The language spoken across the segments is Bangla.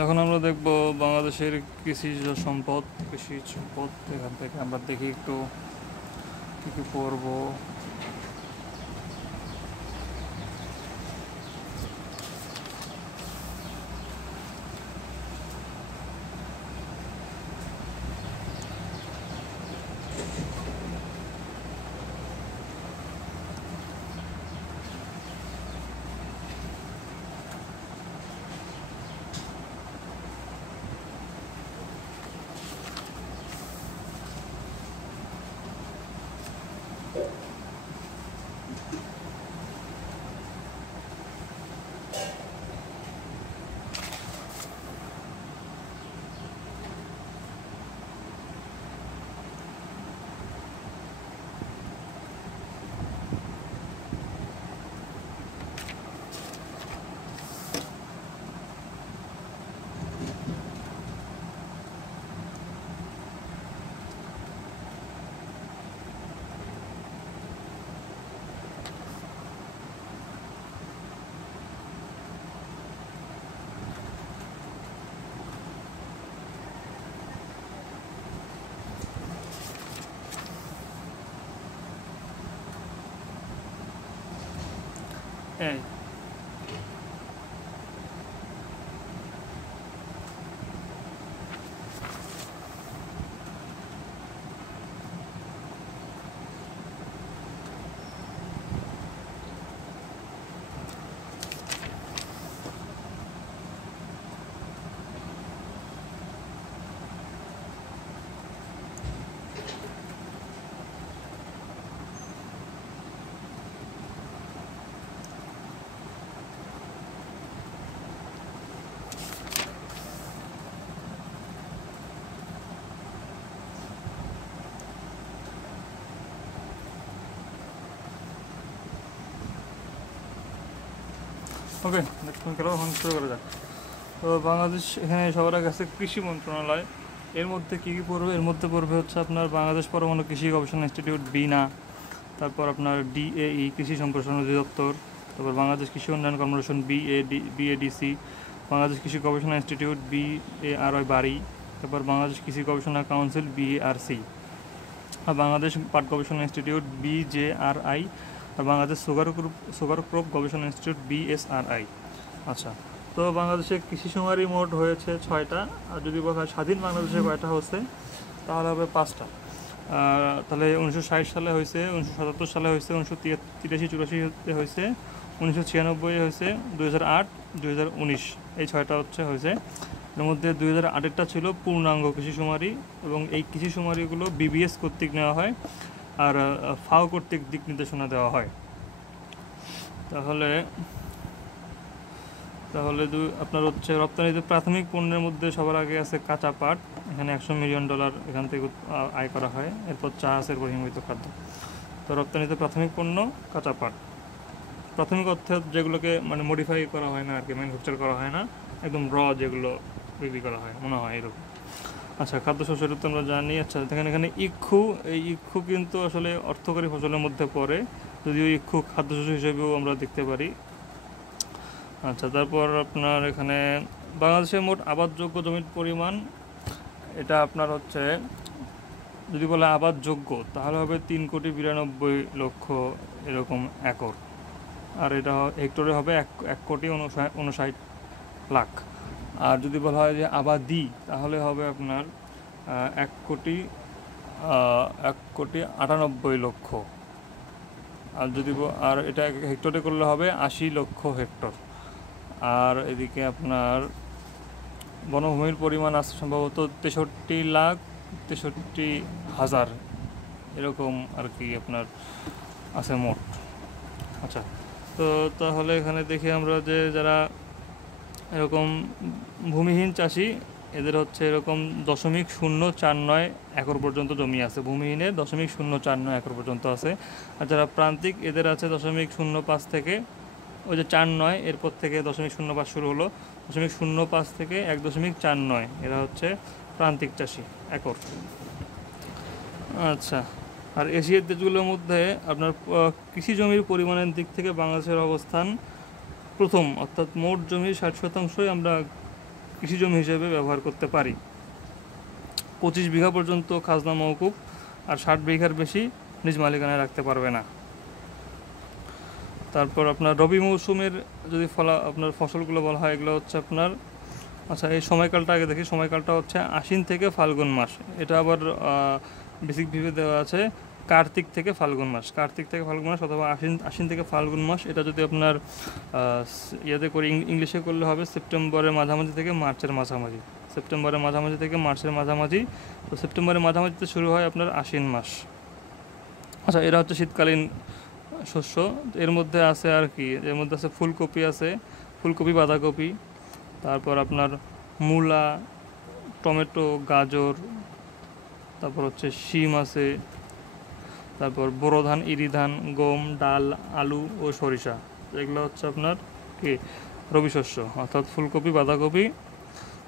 এখন আমরা দেখব বাংলাদেশের কৃষি সম্পদ এখান থেকে আমরা দেখি একটু কী কী করবো। এই ওকে, দেখুন গেল, এখন শুরু করা যাক। তো বাংলাদেশ এখানে সবার আগে আছে কৃষি মন্ত্রণালয়। এর মধ্যে কী কী পড়বে? এর মধ্যে পড়বে হচ্ছে আপনার বাংলাদেশ পরমাণু কৃষি গবেষণা ইনস্টিটিউট বিনা, তারপর আপনার ডিএই কৃষি সম্প্রসারণ অধিদপ্তর, তারপর বাংলাদেশ কৃষি উন্নয়ন কর্পোরেশন বিএডিসি, বাংলাদেশ কৃষি গবেষণা ইনস্টিটিউট বিএআরআই বাড়ি, তারপর বাংলাদেশ কৃষি গবেষণা কাউন্সিল বিএআরসি, আর বাংলাদেশ পাট গবেষণা ইনস্টিটিউট বিজেআরআই, আর বাংলাদেশ সুগার ক্রপ গবেষণা ইনস্টিটিউট বিএসআরআই। আচ্ছা, তো বাংলাদেশে কৃষি শুমারি মোট হয়েছে 6টা, আর যদি বলা হয় স্বাধীন বাংলাদেশে কয়টা হচ্ছে তাহলে হবে 5টা। তাহলে 1960 সালে হয়েছে, 1977 সালে হয়েছে, 1983-84 হয়েছে, 1996 হয়েছে, 2008, 2019, এই 6টা হয়েছে। এর মধ্যে 2008-এরটা ছিল পূর্ণাঙ্গ কৃষি শুমারি, এবং এই কৃষি শুমারিগুলো বিবিএস কর্তৃক নেওয়া হয়, আর ফাও কর্তৃক দিক নির্দেশনা দেওয়া হয়। তাহলে তাহলে আপনার হচ্ছে রপ্তানিতে প্রাথমিক পণ্যের মধ্যে সবার আগে আছে কাঁচা পাট। এখানে $100 মিলিয়ন এখান থেকে আয় করা হয়। এরপর চা আছে, বহির্ভূত খাদ্য। তো রপ্তানিতে প্রাথমিক পণ্য কাঁচা পাট। প্রাথমিক অর্থে যেগুলোকে মানে মডিফাই করা হয় না আর কি, ম্যানুফ্যাকচার করা হয় না, একদম যেগুলো বিক্রি করা হয় মনে হয় এরকম। আচ্ছা, খাদ্যশস্যের তো আমরা জানি। আচ্ছা, এখানে ইক্ষু, এই ইক্ষু কিন্তু আসলে অর্থকরী ফসলের মধ্যে পড়ে, যদিও ইক্ষু খাদ্যশস্য হিসেবেও আমরা দেখতে পারি। আচ্ছা, তারপর আপনার এখানে বাংলাদেশের মোট আবাদযোগ্য জমির পরিমাণ, এটা আপনার হচ্ছে যদি বলে আবাদযোগ্য তাহলে হবে 3,92,00,000 এরকম একর, আর এটা হেক্টরে হবে 1,59,00,000। আর যদি বলা হয় যে আবাদি তাহলে হবে আপনার 1,98,00,000। আর আর এটা হেক্টরে করলে হবে 80,00,000 হেক্টর। আর এদিকে আপনার বনভূমির পরিমাণ আছে সম্ভবত 63,63,000 এরকম আর কি আপনার আছে মোট। আচ্ছা, তো তাহলে এখানে দেখি আমরা যে যারা এরকম ভূমিহীন চাষি, এদের হচ্ছে এরকম 0.049 একর পর্যন্ত জমি আছে। ভূমিহীনের 0.049 একর পর্যন্ত আছে। আর যারা প্রান্তিক, এদের আছে 0.05 থেকে, ওই যে 4.9 এরপর থেকে 0.05 শুরু হলো, 0.05 থেকে 1.49 এরা হচ্ছে প্রান্তিক চাষি একর। আচ্ছা, আর এশিয়ার দেশগুলোর মধ্যে আপনার কৃষি জমির পরিমাণের দিক থেকে বাংলাদেশের অবস্থান প্রথম, অর্থাৎ মোট জমির 60%ই আমরা কৃষি জমি হিসেবে ব্যবহার করতে পারি। 25 বিঘা পর্যন্ত খাজনা মওকুফ, আর 60 বিঘার বেশি নিজ মালিকানায় রাখতে পারবে না। তারপর আপনার রবি মৌসুমের যদি আপনার ফসলগুলো বলা হয়, এগুলো হচ্ছে আপনার, আচ্ছা এই সময়কালটা আগে দেখি। সময়কালটা হচ্ছে আশ্বিন থেকে ফাল্গুন মাস। এটা আবার বেসিক ভিভে দেওয়া আছে কার্তিক থেকে ফাল্গুন মাস, কার্তিক থেকে ফাল্গুন মাস অথবা আশ্বিন থেকে ফাল্গুন মাস। এটা যদি আপনার ইয়েতে করে ইংলিশে করলে হবে সেপ্টেম্বরের মাঝামাঝি থেকে মার্চের মাঝামাঝি, সেপ্টেম্বরের মাঝামাঝি থেকে মার্চের মাঝামাঝি। তো সেপ্টেম্বরের মাঝামাঝিতে শুরু হয় আপনার আশ্বিন মাস। আচ্ছা এরা হচ্ছে শীতকালীন শস্য। এর মধ্যে আছে আর কি, এর মধ্যে আছে ফুলকপি আছে, ফুলকপি বাঁধাকপি, তারপর আপনার মূলা, টমেটো, গাজর, তারপর হচ্ছে শিম আছে, তারপর বোরো ধান, ইরি ধান, গম, ডাল, আলু ও সরিষা। এগুলো হচ্ছে আপনার কি রবি শস্য, অর্থাৎ ফুলকপি, বাঁধাকপি,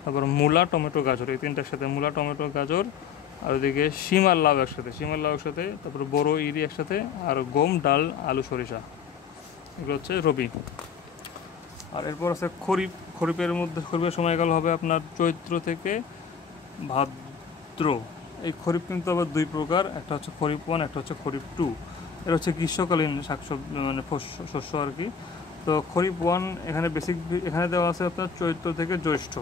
তারপর মূলা, টমেটো, গাজর, এই তিনটা একসাথে, মূলা, টমেটো, গাজর, আর ওইদিকে শিম আর লাউ একসাথে, শিম আর লাউ একসাথে, তারপর বোরো, ইরি একসাথে, আর গম, ডাল, আলু, সরিষা, এগুলো হচ্ছে রবি। আর এরপর আছে খরিফ। খরিফের মধ্যে খরিফের সময়কাল হবে আপনার চৈত্র থেকে ভাদ্র। এই খরিফ কিন্তু আবার দুই প্রকার, একটা হচ্ছে খরিফ 1, একটা হচ্ছে খরিফ 2। এটা হচ্ছে গ্রীষ্মকালীন শাকসবজি মানে শস্য আর কি। তো খরিফ 1 এখানে দেওয়া আছে আপনার চৈত্র থেকে জ্যৈষ্ঠ,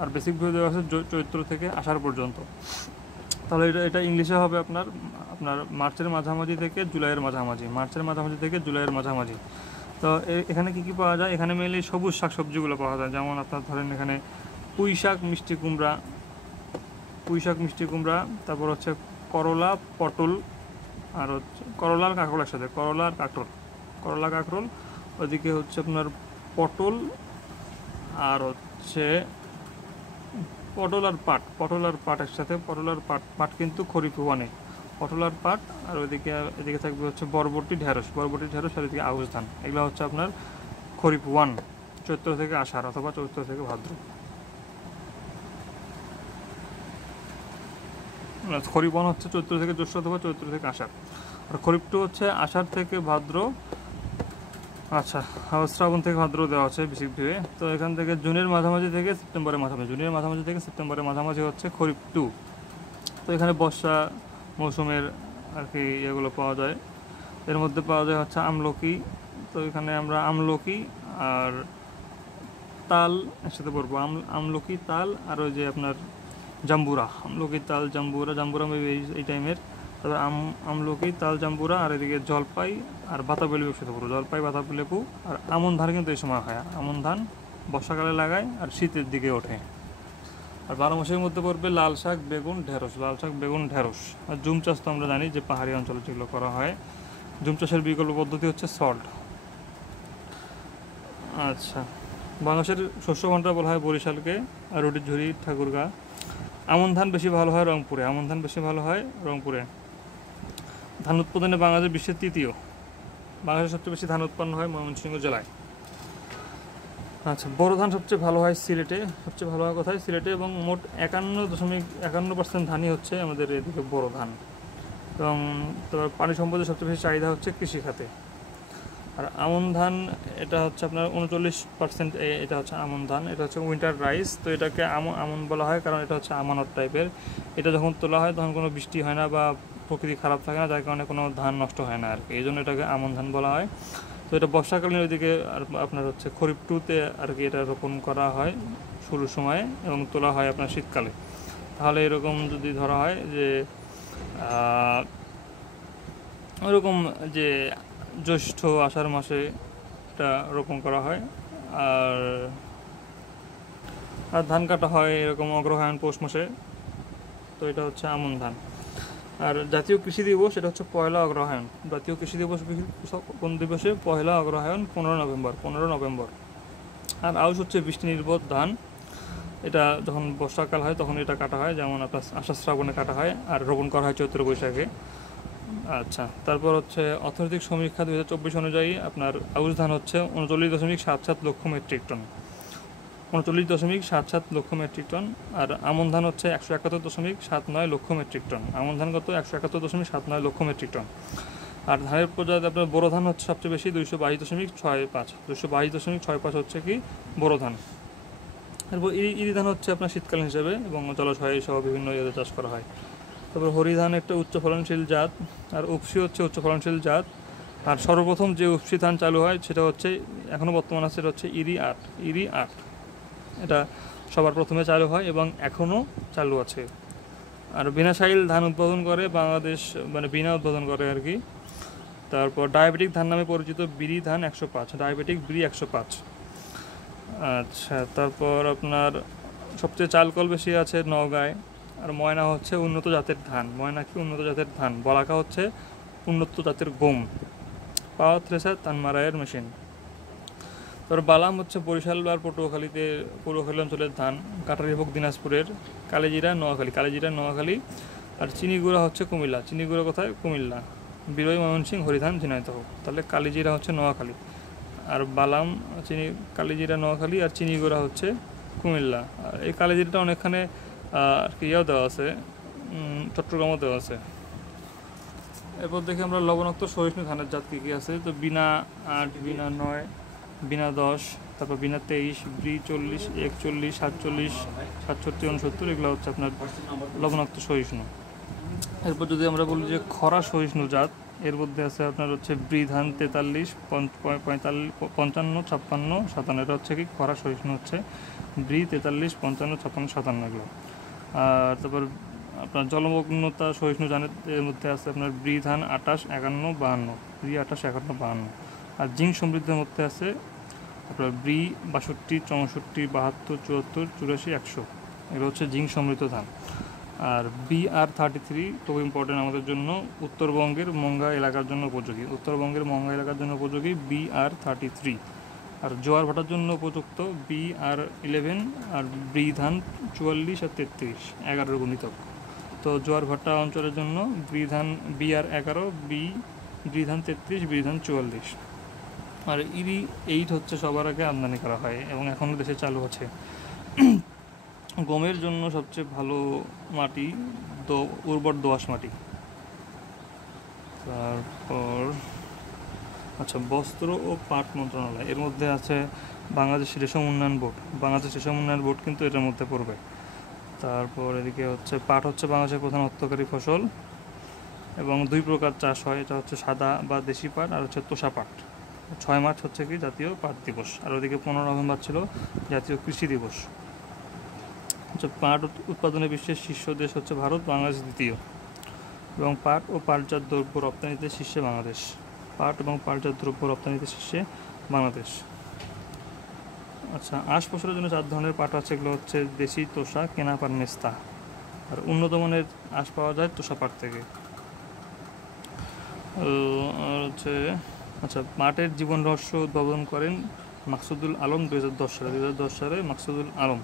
আর বেসিক ভিউ দেওয়া আছে চৈত্র থেকে আষাঢ় পর্যন্ত। তাহলে এটা ইংলিশে হবে আপনার মার্চের মাঝামাঝি থেকে জুলাইয়ের মাঝামাঝি, মার্চের মাঝামাঝি থেকে জুলাইয়ের মাঝামাঝি। তো এখানে কী পাওয়া যায়? এখানে মেনলি সবুজ শাকসবজিগুলো পাওয়া যায়। যেমন আপনার ধরেন এখানে পুঁই শাক, মিষ্টি কুমড়া, তারপর হচ্ছে করলা, পটল, আর হচ্ছে করলা আর কাঁকরোল একসাথে, করলা কাঁকরোল। ওইদিকে হচ্ছে আপনার পটল, আর হচ্ছে পটল আর পাট একসাথে, পাট কিন্তু খরিফ 1-এ, পটল আর পাট। আর এদিকে থাকবে হচ্ছে বরবটি, ঢেঁড়স, আর এদিকে আউশ ধান। এগুলো হচ্ছে আপনার খরিফ 1, চৈত্র থেকে আষাঢ় অথবা চৈত্র থেকে ভাদ্র। খরিফ 1 হচ্ছে চৈত্র থেকে জ্যৈষ্ঠ অথবা চৈত্র থেকে আষাঢ়, আর খরিফ 2 হচ্ছে আষাঢ় থেকে ভাদ্র। আচ্ছা, শ্রাবণ থেকে ভাদ্র দেওয়া আছে বেসিক ভিউয়ে। তো এখান থেকে জুনের মাঝামাঝি থেকে সেপ্টেম্বরের মাঝামাঝি হচ্ছে খরিফ 2। তো এখানে বর্ষা মৌসুমের আর কি এগুলো পাওয়া যায়। এর মধ্যে পাওয়া যায় হচ্ছে আমলকি। তো এখানে আমরা আমলকি আর তাল একসাথে পড়বো, আমলকি, তাল, আর ওই যে আপনার জাম্বুরা, আমলকি, তাল, জাম্বুরা মেবি এই টাইমের। তারপর আমলকি, তাল, জাম্বুরা, আর এদিকে জলপাই আর বাতাবি লেবু একসাথে পড়বো, জলপাই, বাতাবি লেবু। আর আমন ধান কিন্তু এই সময় হয়, আমন ধান বর্ষাকালে লাগায় আর শীতের দিকে ওঠে। আর 12 মাসের মধ্যে পড়বে লাল শাক, বেগুন, ঢেঁড়স। আর জুম চাষ তো আমরা জানি যে পাহাড়ি অঞ্চলে যেগুলো করা হয়। জুম চাষের বিকল্প পদ্ধতি হচ্ছে সল্ট। আচ্ছা, বাংলাদেশের শস্য ভাণ্ডার বলা হয় বরিশালকে, আর রুটিঝুরি, ঠাকুরগাঁ। আমন ধান বেশি ভালো হয় রংপুরে। ধান উৎপাদনে বাংলাদেশ বিশ্বের তৃতীয়। বাংলাদেশের সবচেয়ে বেশি ধান উৎপন্ন হয় ময়মনসিংহ জেলায়। আচ্ছা, বড় ধান সবচেয়ে ভালো হয় সিলেটে। কোথায়? সিলেটে। এবং মোট 51.51% ধানই হচ্ছে আমাদের এদিকে বড় ধান। এবং তারপর পানি সম্পদের সবচেয়ে বেশি চাহিদা হচ্ছে কৃষিখাতে। আর আমন ধান এটা হচ্ছে আপনার 39%। এটা হচ্ছে আমন ধান, এটা হচ্ছে উইন্টার রাইস। তো এটাকে আমন বলা হয় কারণ এটা হচ্ছে আমানত টাইপের। এটা যখন তোলা হয় তখন কোনো বৃষ্টি হয় না বা প্রকৃতি খারাপ থাকে না, যার কারণে কোনো ধান নষ্ট হয় না আর কি, এই জন্য এটাকে আমন ধান বলা হয়। তো এটা বর্ষাকালীন ওইদিকে আর আপনার হচ্ছে খরিফ 2-তে আর কি এটা রোপণ করা হয় শুরুর সময়ে, এবং তোলা হয় আপনার শীতকালে। তাহলে এরকম যদি ধরা হয় যে ওইরকম যে জ্যৈষ্ঠ আষাঢ় মাসে এটা রোপণ করা হয়, আর ধান কাটা হয় এরকম অগ্রহায়ণ পৌষ মাসে। তো এটা হচ্ছে আমন ধান। আর জাতীয় কৃষি দিবস এটা হচ্ছে 1 অগ্রহায়ণ। জাতীয় কৃষি দিবস কোন দিবসে? 1 অগ্রহায়ণ, 15 নভেম্বর। আর আউশ হচ্ছে বৃষ্টি নির্ভর ধান। এটা যখন বর্ষাকাল হয় তখন এটা কাটা হয়, যেমন আপনার আষাঢ় শ্রাবণে কাটা হয়, আর রোপণ করা হয় চৈত্র বৈশাখে। আচ্ছা, তারপর হচ্ছে অর্থনৈতিক সমীক্ষা 2024 অনুযায়ী আপনার আউশ ধান হচ্ছে 39.77 লক্ষ মেট্রিক টন, 39.77 লক্ষ মেট্রিক টন। আর আমন ধান হচ্ছে 171.79 লক্ষ মেট্রিক টন। আমন ধান কত? 171.79 লক্ষ মেট্রিক টন। আর ধানের প্রজাতি আপনার বোরো ধান হচ্ছে সবচেয়ে বেশি, 222.65 হচ্ছে কি বোরো ধান। তারপর ইরি ধান হচ্ছে আপনার শীতকালীন হিসাবে এবং জলাশয় সহ বিভিন্ন ইয়েতে চাষ করা হয়। তারপর হরিধান একটা উচ্চ ফলনশীল জাত, আর উপসি হচ্ছে উচ্চ ফলনশীল জাত। আর সর্বপ্রথম যে উপসি ধান চালু হয় সেটা হচ্ছে এখনও বর্তমান আছে, সেটা হচ্ছে ইরি 8। এটা সবার প্রথমে চালু হয় এবং এখনও চালু আছে। আর বিনাশাইল ধান উৎপাদন করে বাংলাদেশ, মানে বিনা উৎপাদন করে আর কি। তারপর ডায়াবেটিক ধান নামে পরিচিত বিরি ধান 105, ডায়াবেটিক বিরি 105। আচ্ছা, তারপর আপনার সবচেয়ে চালকল বেশি আছে নওগাঁয়। আর ময়না হচ্ছে উন্নত জাতের ধান, ময়না কি উন্নত জাতের ধান, বলাকা হচ্ছে উন্নত জাতের গম। পাওয়ার থ্রেসার ধান মাড়াইয়ের মেশিন। তারপর বালাম হচ্ছে বরিশাল আর পটুয়াখালী অঞ্চলের ধান, কাটারিভোগ দিনাজপুরের, কালিজিরা নোয়াখালী। আর চিনিগুড়া হচ্ছে কুমিল্লা, চিনিগুড়া কোথায়, কুমিল্লা। বিরই ময়মনসিংহ, হরিধান ঝিনাইদহ। তাহলে কালিজিরা হচ্ছে নোয়াখালী, আর বালাম কালিজিরা নোয়াখালী, আর চিনিগুড়া হচ্ছে কুমিল্লা। আর এই কালিজিরাটা অনেকখানে আর কি ইয়েও দেওয়া আছে, চট্টগ্রামও দেওয়া আছে। এরপর দেখি আমরা লবণাক্ত সহিষ্ণু ধানের জাত কী কী আছে। তো বিনা 8, বিনা 9, বিনা 10, তারপর বিনা 23, ব্রি 40, 41, 47, 67, 69, এগুলো হচ্ছে আপনার লবণাক্ত সহিষ্ণু। এরপর যদি আমরা বলি যে খরা সহিষ্ণু জাত, এর মধ্যে আছে আপনার হচ্ছে ব্রি ধান 43, 45, 55, 56, 57। এটা হচ্ছে কি খরা সহিষ্ণু হচ্ছে ব্রি 43, 55, 56, 57 এগুলো। আর তারপর আপনার জলমগ্নতা সহিষ্ণু ধানের এর মধ্যে আছে আপনার ব্রি ধান 28, 51, 52, ব্রি 28, 51, 52। আর জিঙ্ক সমৃদ্ধের মধ্যে আছে আপনার ব্রি 62, 64, 72, 74, 84, 100। এগুলো হচ্ছে জিঙ্ক সমৃদ্ধ ধান। আর BR33 খুব ইম্পর্টেন্ট আমাদের জন্য, উত্তরবঙ্গের মঙ্গা এলাকার জন্য উপযোগী, BR33। আর জোয়ার ভাটার জন্য উপযুক্ত BR11। আর ব্রি ধান 44 আর 33, 11 গুণিতক। তো জোয়ার ভাটা অঞ্চলের জন্য ব্রি ধান BR11, ব্রি ধান 33, ব্রি ধান 44। আর ইরি 8 হচ্ছে সবার আগে আমদানি করা হয় এবং এখনও দেশে চালু আছে। গমের জন্য সবচেয়ে ভালো মাটি উর্বর দোআঁশ মাটি। তারপর আচ্ছা, বস্ত্র ও পাট মন্ত্রণালয়, এর মধ্যে আছে বাংলাদেশ রেশম উন্নয়ন বোর্ড কিন্তু এটার মধ্যে পড়বে। তারপর এদিকে হচ্ছে পাট হচ্ছে বাংলাদেশের প্রধান অর্থকরী ফসল এবং 2 প্রকার চাষ হয়, এটা হচ্ছে সাদা বা দেশি পাট আর হচ্ছে তোষা পাট। 6 মার্চ হচ্ছে কি জাতীয় পাট দিবস, আর ওদিকে 15 নভেম্বর ছিল জাতীয় কৃষি দিবস। হচ্ছে পাট উৎপাদনে বিশ্বের শীর্ষ দেশ হচ্ছে ভারত, বাংলাদেশ দ্বিতীয়। এবং পাট ও পাটজাত দ্রব্য রপ্তানিতে শীর্ষে বাংলাদেশ, বাংলাদেশ। আচ্ছা, আঁশ ফসলের জন্য 4 ধরনের পাট আছে, এগুলো হচ্ছে দেশি, তোষা, কেনাপ আর মেস্তা। আর উন্নত মানের আঁশ পাওয়া যায় তোষা পাট থেকে। আর হচ্ছে আচ্ছা, পাটের জীবন রহস্য উদ্ভাবন করেন মাকসুদুল আলম 2010 সালে মাকসুদুল আলম।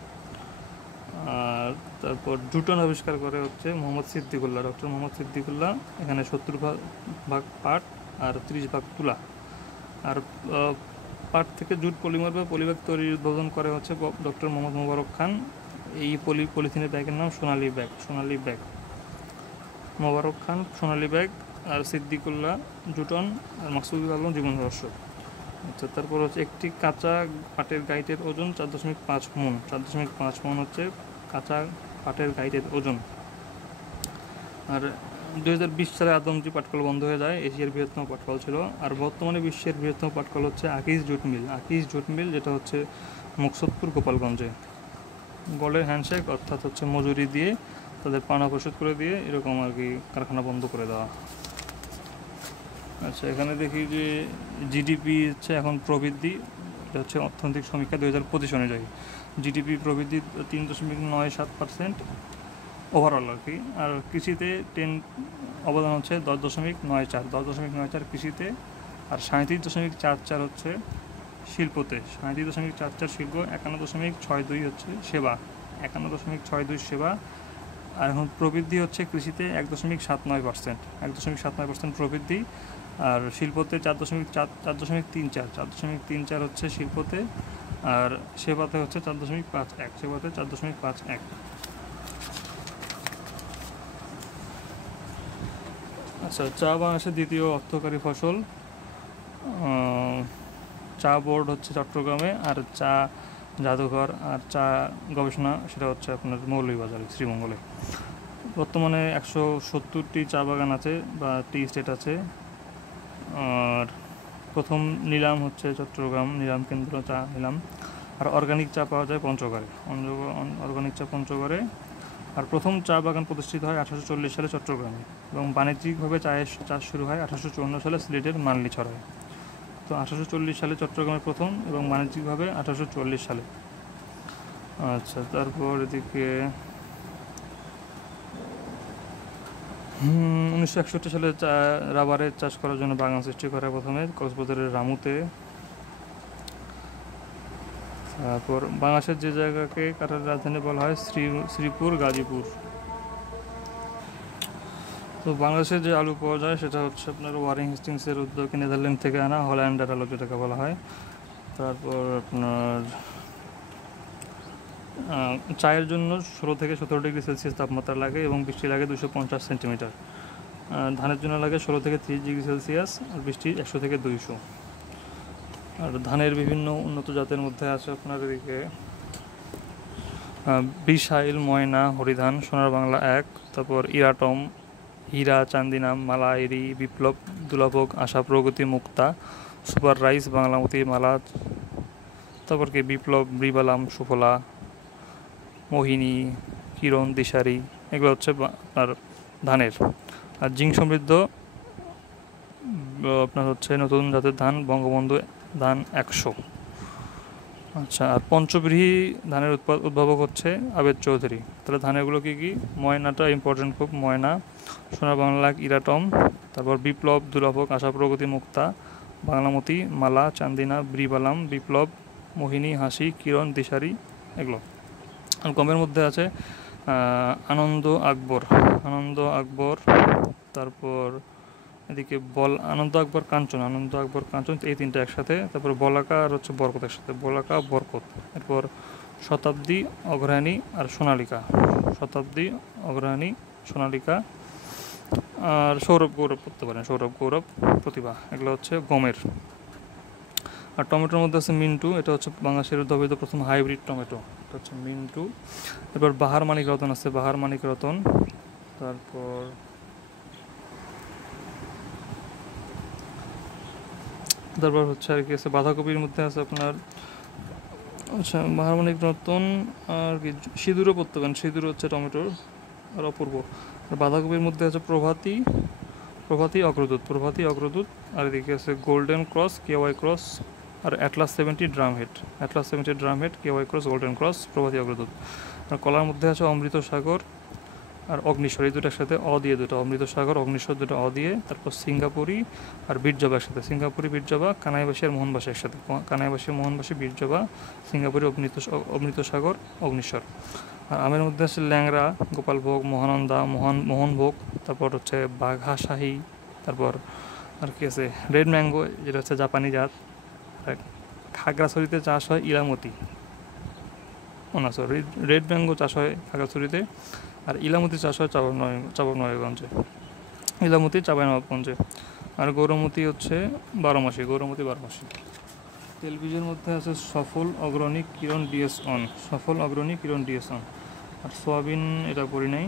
আর তারপর জুটন আবিষ্কার করে হচ্ছে ডক্টর মোহাম্মদ সিদ্দিকুল্লাহ। এখানে 70 ভাগ পাট আর 30 ভাগ তুলা। আর পাট থেকে জুট পলিমার বা পলিব্যাগ তৈরির উদ্বোধন করে হচ্ছে ডক্টর মোহাম্মদ মোবারক খান। এই পলিথিনের ব্যাগের নাম সোনালী ব্যাগ। মোবারক খান সোনালী ব্যাগ, আর সিদ্দিকুল্লাহ জুটন, আর মাকসুদুল আলম জীবন রহস্য। আচ্ছা, তারপর হচ্ছে একটি কাঁচা পাটের গাইটের ওজন 4.5 মণ। 4.5 মণ হচ্ছে কাঁচা পাটের গাইটের ওজন। আর 2020 সালে আদমজি পাটকল বন্ধ হয়ে যায়, এশিয়ার বৃহত্তম পাটকল ছিল। আর বর্তমানে বিশ্বের বৃহত্তম পাটকল হচ্ছে আকিজ জুট মিল, যেটা হচ্ছে মুকসুদপুর, গোপালগঞ্জে। গোল্ডেন হ্যান্ডশেক, অর্থাৎ হচ্ছে মজুরি দিয়ে তাদের পাওনা পরিশোধ করে দিয়ে এরকম আর কি কারখানা বন্ধ করে দেওয়া। আচ্ছা, এখানে দেখি যে জিডিপি হচ্ছে এখন প্রবৃদ্ধি, এটা হচ্ছে অর্থনৈতিক সমীক্ষা 2025 অনুযায়ী। জিডিপি প্রবৃদ্ধি 3.97% ওভারঅল আর কি। আর কৃষিতে অবদান হচ্ছে 10.94 কৃষিতে। আর 37.44 হচ্ছে শিল্পতে, 37.44 শিল্প, 51.62 হচ্ছে সেবা, 51.62 সেবা। আর এখন প্রবৃদ্ধি হচ্ছে কৃষিতে 1.79% প্রবৃদ্ধি। আর শিল্পতে 4.34 হচ্ছে শিল্পতে। আর সেবাতে হচ্ছে 4.51। আচ্ছা, চা বাংলাদেশের দ্বিতীয় অর্থকরী ফসল। চা বোর্ড হচ্ছে চট্টগ্রামে, আর চা জাদুঘর আর চা গবেষণা সেটা হচ্ছে আপনার মৌলভীবাজারে শ্রীমঙ্গলে। বর্তমানে 170টি চা বাগান আছে বা টি স্টেট আছে। আর প্রথম নিলাম হচ্ছে চট্টগ্রাম নিলাম কেন্দ্র চা নিলাম। আর অর্গানিক চা পাওয়া যায় পঞ্চগড়ে, অর্গানিক চা পঞ্চগড়ে। আর প্রথম চা বাগান প্রতিষ্ঠিত হয় 1840 সালে চট্টগ্রামে এবং বাণিজ্যিকভাবে চায়ের চাষ শুরু হয় 1854 সালে সিলেটের মানলিছড়ায়। তো 1840 সালে চট্টগ্রামে প্রথম এবং বাণিজ্যিকভাবে 1840 সালে। আচ্ছা, তারপর এদিকে 1961 সালে রাবারের চাষ করার জন্য বাগান সৃষ্টি করে প্রথমে কক্সবাজারের রামুতে। তারপর বাংলাদেশের যে জায়গাকে কাঠের রাজধানী বলা হয় শ্রীপুর গাজীপুর। তো বাংলাদেশের যে আলু পাওয়া যায় সেটা হচ্ছে আপনার ওয়ারিং হেস্টিংসের উদ্যোগে নেদারল্যান্ড থেকে আনা হল্যান্ডার আলু যেটাকে বলা হয়। তারপর আপনার চায়ের জন্য 16 থেকে 17 ডিগ্রি সেলসিয়াস তাপমাত্রা লাগে এবং বৃষ্টি লাগে 250 সেন্টিমিটার। ধানের জন্য লাগে 16 থেকে 30 ডিগ্রি সেলসিয়াস আর বৃষ্টি 100 থেকে 200। আর ধানের বিভিন্ন উন্নত জাতের মধ্যে আছে আপনার এদিকে বিশাইল, ময়না, হরিধান, সোনার বাংলা 1, তারপর ইরাটম, হীরা, চান্দিনাম, মালাইরি, বিপ্লব, দুলাভোগ, আশা, প্রগতি, মুক্তা, সুপার রাইস, বাংলামতি, মালা, তারপর কি বিপ্লব, ব্রিবালাম, সুফলা, মোহিনী, কিরণ, দিশারি, এগুলো হচ্ছে আপনার ধানের। আর জিঙ্ক সমৃদ্ধ আপনার হচ্ছে নতুন জাতের ধান বঙ্গবন্ধু ধান 100। আচ্ছা, আর পঞ্চব্রীহি ধানের উদ্ভাবক হচ্ছে আবেদ চৌধুরী। তাহলে ধানেরগুলো কী কী? ময়নাটা ইম্পর্টেন্ট খুব, ময়না, সোনার বাংলা, ইরাটম, তারপর বিপ্লব, দুলাভোগ, আশা, প্রগতি, মুক্তা, বাংলামতি, মালা, চান্দিনা, ব্রিবালাম, বিপ্লব, মোহিনী, হাসি, কিরণ, দিশারি, এগুলো। আর গমের মধ্যে আছে আনন্দ আকবর, তারপর এদিকে আনন্দ আকবর কাঞ্চন, এই তিনটা একসাথে। তারপর বলাকা আর হচ্ছে বরকত একসাথে, বলাকা বরকত। এরপর শতাব্দী, অগ্রহায়ণী আর সোনালিকা, আর সৌরভ গৌরব করতে পারেন, সৌরভ গৌরব, প্রতিভা, এগুলো হচ্ছে গমের। আর টমেটোর মধ্যে আছে মিন্টু, এটা হচ্ছে বাংলাদেশের উদ্ভাবিত প্রথম হাইব্রিড টমেটো, এটা হচ্ছে মিন্টু। এরপর বাহার মানিক রতন আছে, তারপর হচ্ছে আর কি আছে বাঁধাকপির মধ্যে আছে আপনার আচ্ছা বাহারমানিক রতন, আর কি সিঁদুরও পড়তে পারেন, সিঁদুর হচ্ছে টমেটোর আর অপূর্ব। আর বাঁধাকপির মধ্যে আছে প্রভাতী অগ্রদূত, আর এদিকে আছে গোল্ডেন ক্রস, কেওয়াই ক্রস, আর atlas 70 drum head, K Y cross, golden cross, প্রভাতী অগ্রদূত। আর কলার মধ্যে আছে অমৃত সাগর আর অগ্নিশ্বর, এই দুটো একসাথে দিয়ে দুটো, অমৃত সাগর অগ্নিশ্বর দুটো দিয়ে। তারপর সিঙ্গাপুরি আর বীরজবা একসাথে, বীরজবা, কানাইবাসী আর মোহনবাসী একসাথে, মোহনবাসী, বীরজবা, সিঙ্গাপুরি, অমৃত সাগর, অগ্নিশ্বর। আর আমের মধ্যে আছে ল্যাংড়া, গোপালভোগ, মহানন্দা, মোহনভোগ, তারপর হচ্ছে বাঘাশাহী, তারপর আর কি আছে রেড ম্যাঙ্গো যেটা হচ্ছে জাপানি জাত। খাগড়াছড়িতে চাষ হয় ইলামতি, রেড ম্যাঙ্গো চাষ হয় খাগড়াছড়িতে, আর ইলামতি চাষ হয় চাঁপাইনবাবগঞ্জে। আর গৌরমতি হচ্ছে 12 মাসি। তেলবীজের মধ্যে আছে সফল, অগ্রণী, কিরণ, ডিএস অন, আর সোয়াবিন এটা পড়ি নাই।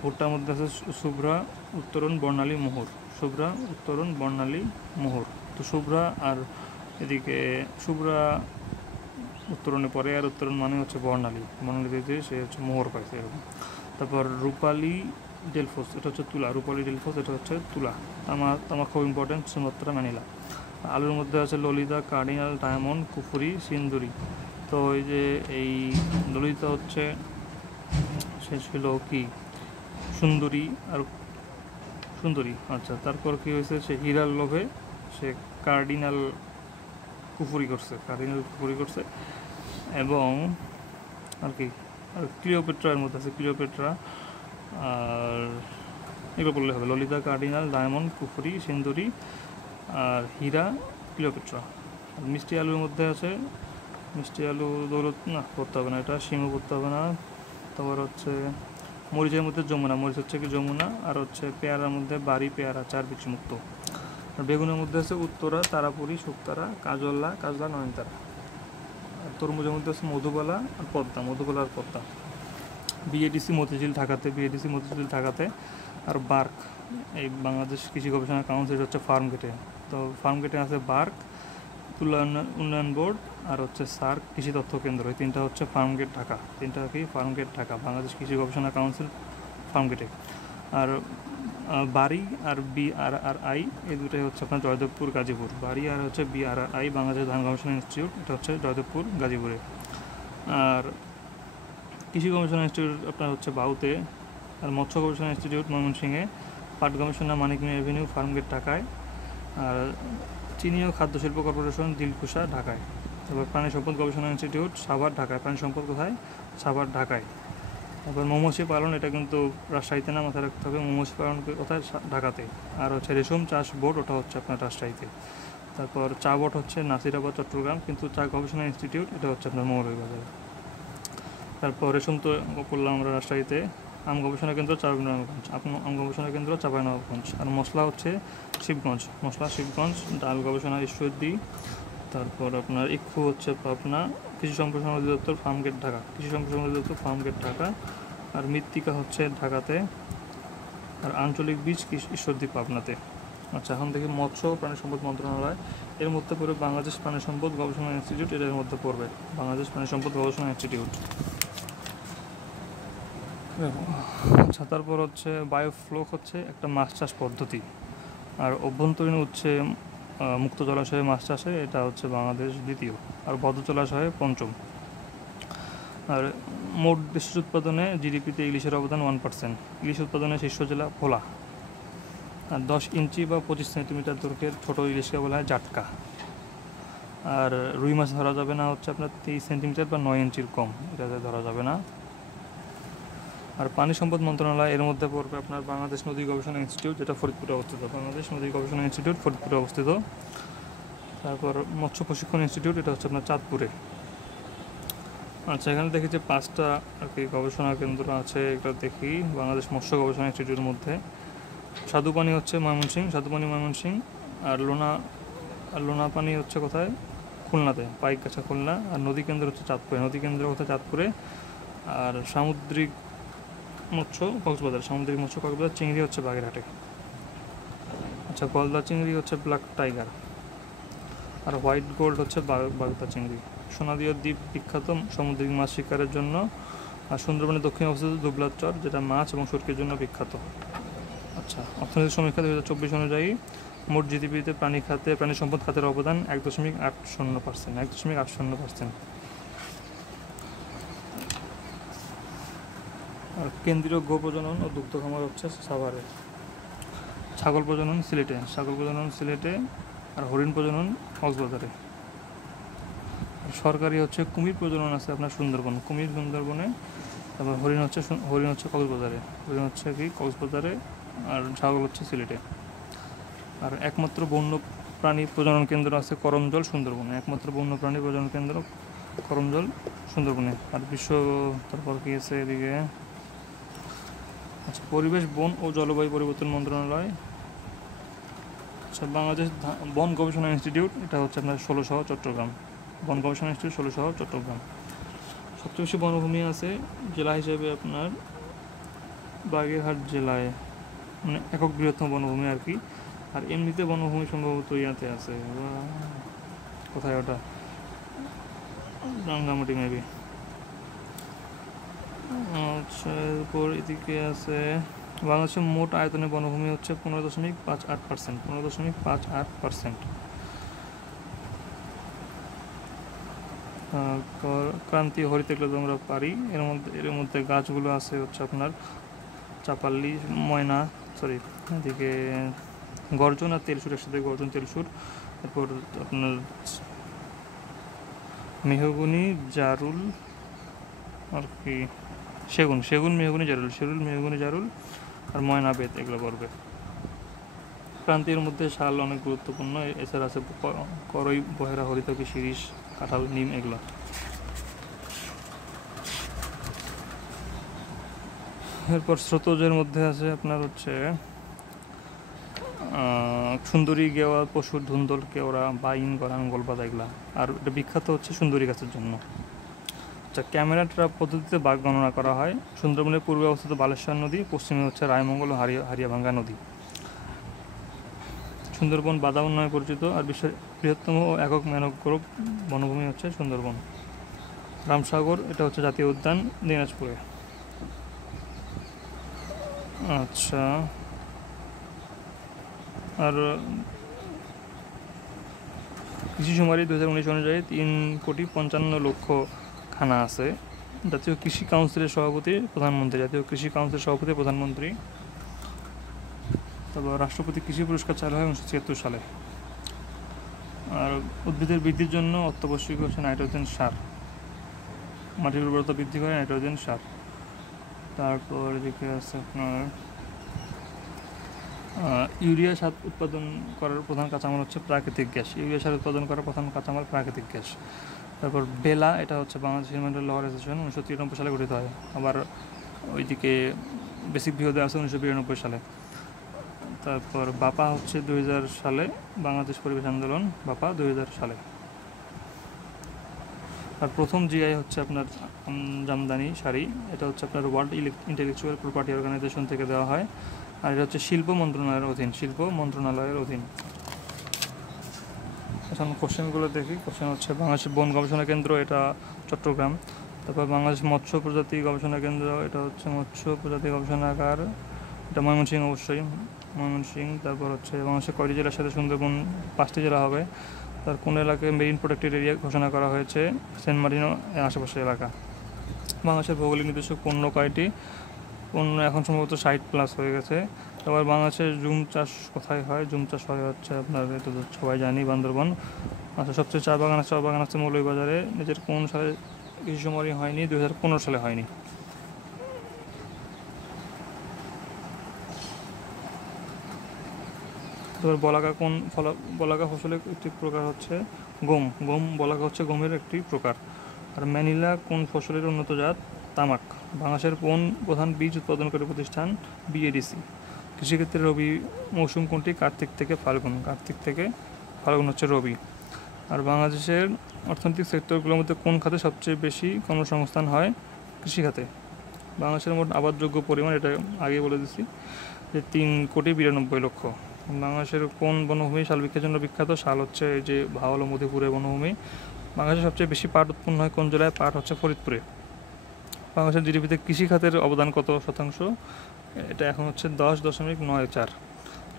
ভুট্টার মধ্যে আছে শুভ্রা, উত্তরণ, বর্ণালী, মোহর। তো শুভ্রা আর এদিকে শুভ্রা উত্তরণে পড়ে, আর উত্তরণ মানে হচ্ছে বর্ণালী দিতে সে হচ্ছে মোহর পাইছে এরকম। তারপর রূপালী ডেলফোস, এটা হচ্ছে তুলা, এটা হচ্ছে তুলা। তামা খুব ইম্পর্টেন্ট, সুমাত্রা, ম্যানিলা। আলুর মধ্যে আছে ললিতা, কার্ডিনাল, ডায়মন্ড, কুফুরি, সিন্দুরি। তো এই ললিতা হচ্ছে সে ছিল কি সুন্দরী। আচ্ছা, তারপর কি হয়েছে, সে হীরার লোভে সে কার্ডিনাল কুফুরি করছে এবং আর কি আর ক্লিওপেট্রার মধ্যে আছে আর এগুলো বললে হবে, ললিতা, কার্ডিনাল, ডায়মন্ড, কুফুরি, সিন্দুরি আর হীরা, ক্লিওপেট্রা। আর মিষ্টি আলুর মধ্যে আছে দৌলত করতে হবে না, এটা শিমু করতে হবে না। তারপর হচ্ছে মরিচের মধ্যে মরিচ হচ্ছে কি যমুনা, আর হচ্ছে পেয়ারার মধ্যে বাড়ি পেয়ারা, 4 বীজ মুক্ত। আর বেগুনের মধ্যে আছে উত্তরা, তারাপুরি, শুকতারা, কাজলা, নয়নতারা। আর তরমুজের মধ্যে আছে মধুবালা আর পদ্মা, মধুবালা আর পদ্মা। বিএডিসি মতিঝিল ঢাকাতে, বিএডিসি মতিঝিল ঢাকাতে। আর বার্ক, এই বাংলাদেশ কৃষি গবেষণা কাউন্সিল হচ্ছে ফার্ম গেটে। তো ফার্ম গেটে আছে বার্ক, তুলা উন্নয়ন বোর্ড, আর হচ্ছে সার্ক কৃষি তথ্য কেন্দ্র। এই তিনটা হচ্ছে ফার্ম গেট ঢাকা, তিনটা কি ফার্ম গেট ঢাকা, বাংলাদেশ কৃষি গবেষণা কাউন্সিল ফার্ম গেটে। আর বাড়ি আর BRRI এই দুটোই হচ্ছে আপনার জয়দেবপুর গাজীপুর। বাড়ি আর হচ্ছে BRRI বাংলাদেশ ধান গবেষণা ইনস্টিটিউট, এটা হচ্ছে জয়দেবপুর গাজীপুরে। আর কৃষি গবেষণা ইনস্টিটিউট আপনার হচ্ছে বাউতে। আর মৎস্য গবেষণা ইনস্টিটিউট ময়মনসিংহে। পাট গবেষণা মানিক মিয়া এভিনিউ ফার্মগেট ঢাকায়। আর চিনি ও খাদ্য শিল্প কর্পোরেশন দিলকুশা ঢাকায়। তারপর প্রাণী সম্পদ গবেষণা ইনস্টিটিউট সাভার ঢাকায়। প্রাণী সম্পদ কোথায়? সাভার ঢাকায়। তারপর মৌমাছি পালন, এটা কিন্তু রাজশাহীতে না, মাথায় রাখতে হবে। মৌমাছি পালন কোথায়? ঢাকাতে। আর হচ্ছে রেশম চাষ বোর্ড, ওটা হচ্ছে আপনার রাজশাহীতে। তারপর চা বোর্ড হচ্ছে নাসিরাবাদ চট্টগ্রাম, কিন্তু চা গবেষণা ইনস্টিটিউট এটা হচ্ছে আপনার মৌলভীবাজার। তারপর রেশম তো করলাম আমরা রাজশাহীতে। আম গবেষণা কেন্দ্র চাঁপাইনবাবগঞ্জ, আম গবেষণা কেন্দ্র চাঁপাইনবাবগঞ্জ। আর মশলা হচ্ছে শিবগঞ্জ, মশলা শিবগঞ্জ। ডাল গবেষণা ঈশ্বরদী। তারপর আপনার ইক্ষু হচ্ছে পাবনা। কৃষি সম্প্রসারণ অধিদপ্তর ফার্মগেট ঢাকা, কৃষি সম্প্রসারণ অধিদপ্তর ফার্মগেট ঢাকা। আর মৃত্তিকা হচ্ছে ঢাকাতে। আর আঞ্চলিক বীজ ঈশ্বরদী পাবনাতে। আচ্ছা, এখন দেখি মৎস্য প্রাণী সম্পদ মন্ত্রণালয়। এর মধ্যে পড়বে বাংলাদেশ প্রাণী সম্পদ গবেষণা ইনস্টিটিউট, এর মধ্যে পড়বে বাংলাদেশ প্রাণী সম্পদ গবেষণা ইনস্টিটিউট। আচ্ছা, তারপর হচ্ছে বায়োফ্লোক হচ্ছে একটা মাছ চাষ পদ্ধতি। আর অভ্যন্তরীণ উৎসে মুক্ত জলাশয়ে মাছ চাষে এটা হচ্ছে বাংলাদেশ দ্বিতীয়। আর বদ্ধ জলাশয়ে পঞ্চম। আর মোট দেশের উৎপাদনে জিডিপিতে ইলিশের অবদান 1%। ইলিশ উৎপাদনে শীর্ষ জেলা ভোলা। আর 10 ইঞ্চি বা 25 সেন্টিমিটার দৈর্ঘ্যের ছোটো ইলিশকে বলা হয় জাটকা। আর রুই মাছ ধরা যাবে না হচ্ছে আপনার 23 সেন্টিমিটার বা 9 ইঞ্চির কম, এটাতে ধরা যাবে না। আর পানি সম্পদ মন্ত্রণালয়, এর মধ্যে পড়বে আপনার বাংলাদেশ নদী গবেষণা ইনস্টিটিউট, যেটা ফরিদপুরে অবস্থিত। বাংলাদেশ নদী গবেষণা ইনস্টিটিউট ফরিদপুরে অবস্থিত। তারপর মৎস্য প্রশিক্ষণ ইনস্টিটিউট, এটা হচ্ছে আপনার চাঁদপুরে। আচ্ছা, এখানে দেখি যে 5টা আর কি গবেষণা কেন্দ্র আছে। এটা দেখি বাংলাদেশ মৎস্য গবেষণা ইনস্টিটিউটের মধ্যে স্বাদুপানি হচ্ছে ময়মনসিংহ, স্বাদুপানি ময়মনসিংহ। আর লোনা পানি হচ্ছে কোথায়? খুলনাতে, পাইকগাছা খুলনা। আর নদী কেন্দ্র হচ্ছে চাঁদপুরে, নদী কেন্দ্র কোথায়? চাঁদপুরে। আর সামুদ্রিক মৎস্য কক্সবাজার, সামুদ্রিক মৎস্য কক্সবাজার। চিংড়ি হচ্ছে বাগেরহাটে। আচ্ছা, গলদা চিংড়ি হচ্ছে ব্ল্যাক টাইগার। আর হোয়াইট গোল্ড হচ্ছে বাগদা চিংড়ি। সোনাদিয়া দ্বীপ বিখ্যাত সামুদ্রিক মাছ শিকারের জন্য। আর সুন্দরবনের দক্ষিণে অবস্থিত দুবলার চর, যেটা মাছ এবং শুটকির জন্য বিখ্যাত। আচ্ছা, অর্থনৈতিক সমীক্ষা 2024 অনুযায়ী মোট জিডিপিতে প্রাণী সম্পদ খাতের অবদান 1.80%, 1.80%। আর কেন্দ্রীয় গো প্রজনন ও দুগ্ধ খামার হচ্ছে সাভারে। ছাগল প্রজনন সিলেটে। আর হরিণ প্রজনন কক্সবাজারে। সরকারি হচ্ছে কুমির প্রজনন আছে আপনার সুন্দরবন, কুমির সুন্দরবনে। তারপর হরিণ হচ্ছে কক্সবাজারে। আর ছাগল হচ্ছে সিলেটে। আর একমাত্র বন্য প্রাণী প্রজনন কেন্দ্র আছে করমজল সুন্দরবনে, একমাত্র বন্য প্রাণী প্রজনন কেন্দ্র করমজল সুন্দরবনে। আর তারপর কি আছে এদিকে? আচ্ছা, পরিবেশ বন ও জলবায়ু পরিবর্তন মন্ত্রণালয়। আচ্ছা, বাংলাদেশ বন গবেষণা ইনস্টিটিউট, এটা হচ্ছে আপনার 16 চট্টগ্রাম। বন গবেষণা ইনস্টিটিউট 16 চট্টগ্রাম। সবচেয়ে বেশি বনভূমি আছে জেলা হিসেবে আপনার বাগেরহাট জেলায়, মানে একক বৃহত্তম বনভূমি আর কি। আর এমনিতে বনভূমি সম্ভবত ইয়াতে আছে, কোথায় ওটা? রাঙ্গামাটি মেবি। আচ্ছা, এরপর এদিকে আছে বাংলাদেশের মোট আয়তনে বনভূমি হচ্ছে 15.58%, 15.58%। ক্রান্তীয় হরিত এগুলো আমরা পারি। এর মধ্যে গাছগুলো আছে হচ্ছে আপনার চাপাল্লি, ময়না, এদিকে গর্জন আর তেলসুর, একসাথে গর্জন তেলসুর। তারপর আপনার মেহগুনি, জারুল আর কি, সেগুন মেহগুনি জারুল আর ময়না বেত, এগুলো পড়বে। ক্রান্তির মধ্যে শাল অনেক গুরুত্বপূর্ণ। এছাড়া আছে করই, বহেরা, হরিতকি, শিরীষ, কাঁঠাল, নিম, এগুলো। এরপর স্রোতজের মধ্যে আছে আপনার হচ্ছে সুন্দরী গেওয়া, পশুর ধুন্দল, কেওড়া, বাইন, গরান, গোলপাতা এগুলা। আর এটা বিখ্যাত হচ্ছে সুন্দরী গাছের জন্য। আচ্ছা, ক্যামেরা ট্র্যাপ পদ্ধতিতে বাঘ গণনা করা হয়। সুন্দরবনের পূর্বে অবস্থিত বালেশ্বর নদী, পশ্চিমে হচ্ছে রায়মঙ্গল ও হারিয়াভাঙ্গা নদী। সুন্দরবন বাদাবন নামে পরিচিত। আর বিশ্বের বৃহত্তম ও একক ম্যানগ্রোভ বনভূমি হচ্ছে সুন্দরবন। রামসাগর এটা হচ্ছে জাতীয় উদ্যান দিনাজপুরে। আচ্ছা, আর কৃষি শুমারি 2019 অনুযায়ী 3,55,00,000 খানা আছে। জাতীয় কৃষি কাউন্সিলের সভাপতি প্রধানমন্ত্রী। জাতীয় কৃষি কাউন্সিলের সভাপতি প্রধানমন্ত্রী। তারপর রাষ্ট্রপতি কৃষি পুরস্কার চালু হয় 1976 সালে। আর উদ্ভিদের বৃদ্ধির জন্য অত্যাবশ্যক হচ্ছে নাইট্রোজেন সার। মাটির উর্বরতা বৃদ্ধি করে নাইট্রোজেন সার। তারপর এদিকে আছে আপনার ইউরিয়া সার উৎপাদন করার প্রধান কাঁচামাল হচ্ছে প্রাকৃতিক গ্যাস। ইউরিয়া সার উৎপাদন করার প্রধান কাঁচামাল প্রাকৃতিক গ্যাস। তারপর বেলা এটা হচ্ছে বাংলাদেশ হিউম্যান ল অর্গানাইজেশন 1993 সালে গঠিত হয়। আবার ওইদিকে বেসিক ভিও দেওয়া আছে 1992 সালে। তারপর বাপা হচ্ছে 2000 সালে, বাংলাদেশ পরিবেশ আন্দোলন বাপা 2000 সালে। আর প্রথম জিআই হচ্ছে আপনার জামদানি শাড়ি। এটা হচ্ছে আপনার ওয়ার্ল্ড ইন্টেলেকচুয়াল প্রপার্টি অর্গানাইজেশন থেকে দেওয়া হয়। আর এটা হচ্ছে শিল্প মন্ত্রণালয়ের অধীন। এখন কোশ্চেনগুলো দেখি। কোশ্চেন হচ্ছে বাংলাদেশ বন গবেষণা কেন্দ্র, এটা চট্টগ্রাম। তারপর বাংলাদেশ মৎস্য প্রজাতি গবেষণা কেন্দ্র, এটা হচ্ছে মৎস্য প্রজাতি গবেষণাগার, এটা ময়মনসিংহ, অবশ্যই ময়মনসিংহ। তারপর হচ্ছে বাংলাদেশের কয়টি জেলার সাথে সুন্দরবন? 5টি জেলা হবে। তার কোন এলাকায় মেরিন প্রোটেক্টেড এরিয়া ঘোষণা করা হয়েছে? সেন্ট মার্টিন আশেপাশের এলাকা। বাংলাদেশের ভৌগোলিক নির্দেশক পণ্য কয়টি? পণ্য এখন সম্ভবত 60+ হয়ে গেছে। তারপর বাংলাদেশের জুম চাষ কোথায় হয়? জুম চাষ হয় হচ্ছে আপনার, এটা তো সবাই জানি, বান্দরবন। আচ্ছা, সবচেয়ে চা বাগান আছে মৌলভীবাজারে। নিজের কোন সালে কৃষি শুমারি হয়নি? 2015 সালে হয়নি। তারপর বলাকা ফসলের একটি প্রকার হচ্ছে গম। বলাকা হচ্ছে গমের একটি প্রকার। আর ম্যানিলা কোন ফসলের উন্নত জাত? তামাক। বাংলাদেশের কোন প্রধান বীজ উৎপাদনকারী প্রতিষ্ঠান? বিএডিসি। কৃষিক্ষেত্রে রবি মৌসুম কোনটি? কার্তিক থেকে ফাল্গুন হচ্ছে রবি। আর বাংলাদেশের অর্থনৈতিক সেক্টরগুলোর মধ্যে কোন খাতে সবচেয়ে বেশি কর্মসংস্থান হয়? কৃষিখাতে। বাংলাদেশের মোট আবাদযোগ্য পরিমাণ, এটা আগে বলে দিচ্ছি, যে 3,92,00,000। বাংলাদেশের কোন বনভূমি শালবৃক্ষের জন্য বিখ্যাত? শাল হচ্ছে এই যে ভাওয়াল ও মধুপুরের বনভূমি। বাংলাদেশের সবচেয়ে বেশি পাট উৎপন্ন হয় কোন জেলায়? পাট হচ্ছে ফরিদপুরে। বাংলাদেশের জিডিপিতে কৃষি খাতের অবদান কত শতাংশ? এটা এখন হচ্ছে 10.94।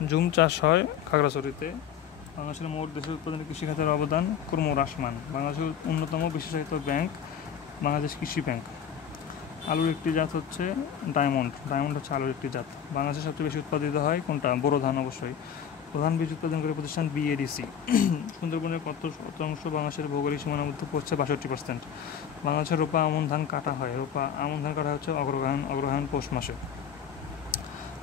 জুম চাষ হয় খাগড়াছড়িতে। বাংলাদেশের মোট দেশের উৎপাদনে কৃষি খাতের অবদান ক্রমহ্রাসমান। বাংলাদেশের অন্যতম বিশেষায়িত ব্যাংক বাংলাদেশ কৃষি ব্যাংক। আলুর একটি জাত হচ্ছে ডায়মন্ড হচ্ছে আলুর একটি জাত। বাংলাদেশে সবচেয়ে বেশি উৎপাদিত হয় কোনটা? বোরো ধান, অবশ্যই। প্রধান বীজ উৎপাদনকারী প্রতিষ্ঠান বিএডিসি। সুন্দরবনের কত শতাংশ বাংলাদেশের ভৌগোলিক সীমানার মধ্যে পড়ছে? 62%। বাংলাদেশের রোপা আমন ধান কাটা হয় হচ্ছে অগ্রহায়ণ পৌষ মাসে।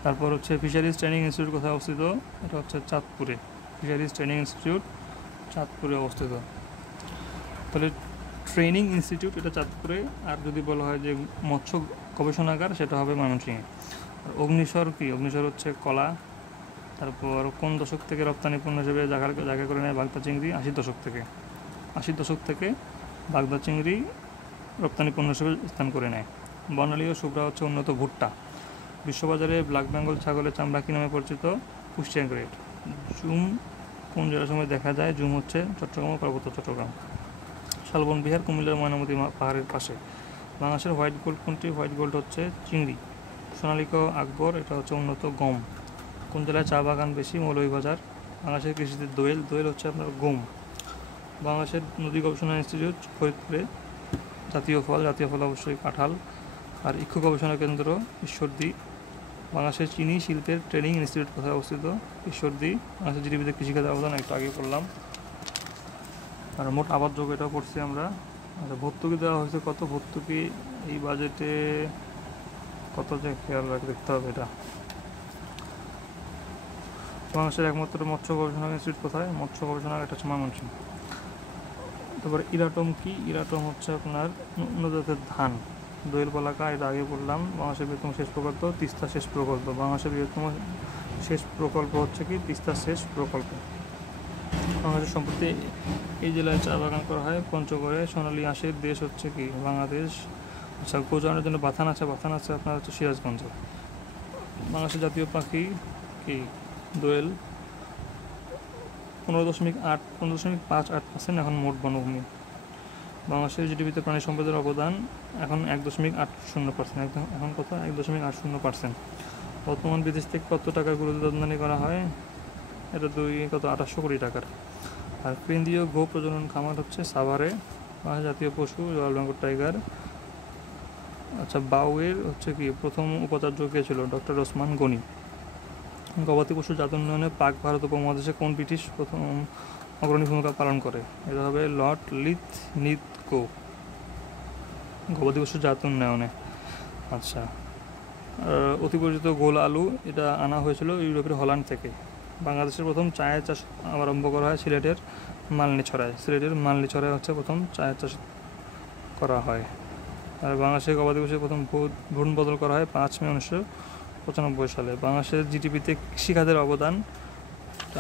তারপর হচ্ছে ফিশারিজ ট্রেনিং ইনস্টিটিউট কোথায় অবস্থিত? এটা হচ্ছে চাঁদপুরে। ফিশারিজ ট্রেনিং ইনস্টিটিউট চাঁদপুরে অবস্থিত। তাহলে ট্রেনিং ইনস্টিটিউট এটা চাঁদপুরে। আর যদি বলা হয় যে মৎস্য গবেষণাগার, সেটা হবে ময়মনসিংহে। আর অগ্নিস্বর কি? অগ্নিস্বর হচ্ছে কলা। তারপর কোন দশক থেকে রপ্তানি পণ্য হিসেবে জায়গা করে নেয় বাগদা চিংড়ি? 80 দশক থেকে বাগদা চিংড়ি রপ্তানি পণ্য হিসেবে স্থান করে নেয়। বর্ণালী ও শুভ্রা হচ্ছে উন্নত ভুট্টা। বিশ্ববাজারে ব্ল্যাক বেঙ্গল ছাগলের চামড়া কী নামে পরিচিত? কুষ্টিয়া গ্রেড। জুম কোন জেলার সময় দেখা যায়? জুম হচ্ছে চট্টগ্রাম ও পার্বত্য চট্টগ্রাম। শালবন বিহার কুমিল্লার ময়নামতি পাহাড়ের পাশে। বাংলাদেশের হোয়াইট গোল্ড কোনটি? হোয়াইট গোল্ড হচ্ছে চিংড়ি। সোনালিকা আকবর এটা হচ্ছে উন্নত গম। কোন জেলায় চা বাগান বেশি? মৌলভীবাজার। বাংলাদেশের কৃষিতে দোয়েল হচ্ছে আপনার গম। বাংলাদেশের নদী গবেষণা ইনস্টিটিউট ফরিদপুরে। জাতীয় ফল অবশ্যই কাঁঠাল। আর ইক্ষু গবেষণা কেন্দ্র ঈশ্বরদী। বাংলাদেশের চিনি শিল্পের ট্রেনিং ইনস্টিটিউট কোথায় অবস্থিত? ঈশ্বরদী। বাংলাদেশের জিডিপিতে কৃষিখাতের অবদান একটু আগে করলাম। আর মোট আবাদযোগ্য এটাও পড়ছি আমরা। আর ভর্তুকি দেওয়া হয়েছে কত? ভর্তুকি এই বাজেটে কত যে খেয়াল দেখতে হবে এটা। বাংলাদেশের একমাত্র মৎস্য গবেষণা ইনস্টিটিউট কোথায়? মৎস্য গবেষণাগার, এটা হচ্ছে ময়মনসিংহ। তারপরে ইরাটম কি? ইরাটম হচ্ছে আপনার উন্নত জাতের ধান। দোয়েল বলাকা এটা আগে বললাম। বাংলাদেশের বৃহত্তম সেচ প্রকল্প তিস্তা সেচ প্রকল্প। বাংলাদেশের বৃহত্তম সেচ প্রকল্প হচ্ছে কি তিস্তা সেচ প্রকল্প। বাংলাদেশ সম্প্রতি এই জেলায় চা বাগান করা হয়। পঞ্চগড়ে সোনালী আঁশের দেশ হচ্ছে কি বাংলাদেশ। আচ্ছা, গোজানোর জন্য বাথান আছে আপনার হচ্ছে সিরাজগঞ্জ। বাংলাদেশের জাতীয় পাখি কি দোয়েল। 15.58% এখন মোট বনভূমি। বাংলাদেশের জিডিপিতে প্রাণী সম্পদের অবদান এখন 1.80%। এখন কত? 1.80%। বর্তমান বিদেশ থেকে কত টাকার গরুদের আমদানি করা হয়? এটা 2800 কোটি টাকার। আর কেন্দ্রীয় গো প্রজনন খামার হচ্ছে সাভারে। জাতীয় পশু রয়্যাল বেঙ্গল টাইগার। আচ্ছা, বাউয়ের হচ্ছে কি প্রথম উপাচার্য কে ছিল? ডক্টর ওসমান গনি। গবাদি পশু জাত উন্নয়নে পাক ভারত উপমহাদেশে কোন ব্রিটিশ প্রথম অগ্রণী ভূমিকা পালন করে? এটা হবে লর্ড লিথগো, গবাদি পশু জাত উন্নয়নে। আচ্ছা, অতি পরিচিত গোল আলু, এটা আনা হয়েছিল ইউরোপের হল্যান্ড থেকে। বাংলাদেশের প্রথম চায়ের চাষ আরম্ভ করা হয় সিলেটের মালনীছড়ায় হচ্ছে প্রথম চায়ের চাষ করা হয়। আর বাংলাদেশের গবাদি পশুর প্রথম ভ্রূণ বদল করা হয় 5 মে 1995 সালে। বাংলাদেশের জিডিপিতে কৃষিখাতের অবদান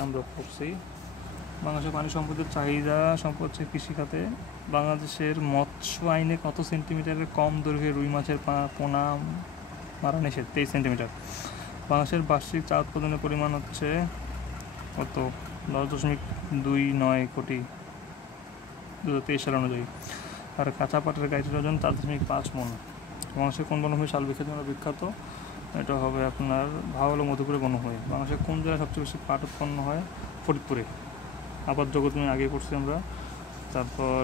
আমরা পড়ছি। বাংলাদেশের পানি সম্পদের চাহিদা সম্পদ হচ্ছে কৃষিখাতে। বাংলাদেশের মৎস্য আইনে কত সেন্টিমিটারের কম দৈর্ঘ্যে রুই মাছের পোনা মারা নিষেধ? 23 সেন্টিমিটার। বাংলাদেশের বার্ষিক চা উৎপাদনের পরিমাণ হচ্ছে কত? 10.29 কোটি 2023 সাল অনুযায়ী। আর কাঁচা পাটের গাইটের ওজন 4.5 মণ। বাংলাদেশের কোন বনভূমি শাল বৃক্ষের জন্য বিখ্যাত? এটা হবে আপনার ভাওয়াল ও মধুপুরে বনভূমি। বাংলাদেশের কোন জেলায় সবচেয়ে বেশি পাট উৎপন্ন হয়? ফরিদপুরে। আবাদ জগৎ নিয়ে আগে পড়ছি আমরা। তারপর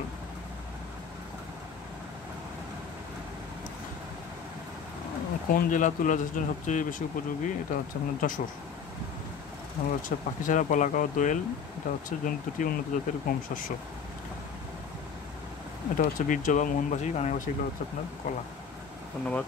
কোন জেলা তুলা চাষের জন্য সবচেয়ে বেশি উপযোগী? এটা হচ্ছে আপনার যশোর। আমরা হচ্ছে পাখিছাড়া, পলাকা ও দোয়েল, এটা হচ্ছে দুটি উন্নত জাতের গম শস্য। এটা হচ্ছে বীর্য বা মোহনবাসী, কানাইবাসী, এগুলো হচ্ছে আপনার কলা। ধন্যবাদ।